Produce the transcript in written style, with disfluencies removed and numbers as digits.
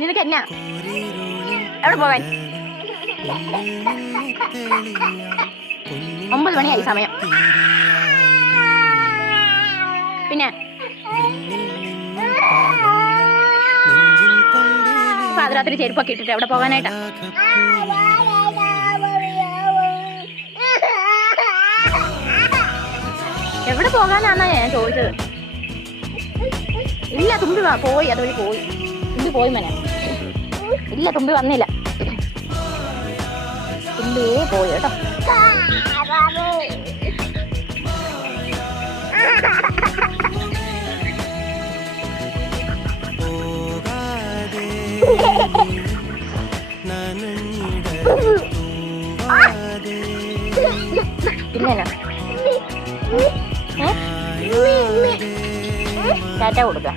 നിനക്ക് എന്നാ എവിടെ പോകാൻ? 9 മണിയായി സമയം. പിന്നെ പാതിരാത്രി ചെരുപ്പൊക്കെ ഇട്ടിട്ട് എവിടെ പോകാനായിട്ടാ? എവിടെ പോകാനാന്നാ ഞാൻ ചോദിച്ചത്. ഇല്ല, തുമ്പി പോയി, അതുവഴി പോയി. തുമ്പി പോയി മനെ. ഇല്ല, തുമ്പി വന്നില്ല. തുമ്പിയേ പോയി കേട്ടോ. ഇല്ലല്ലോ. ടാറ്റ കൊടുക്ക.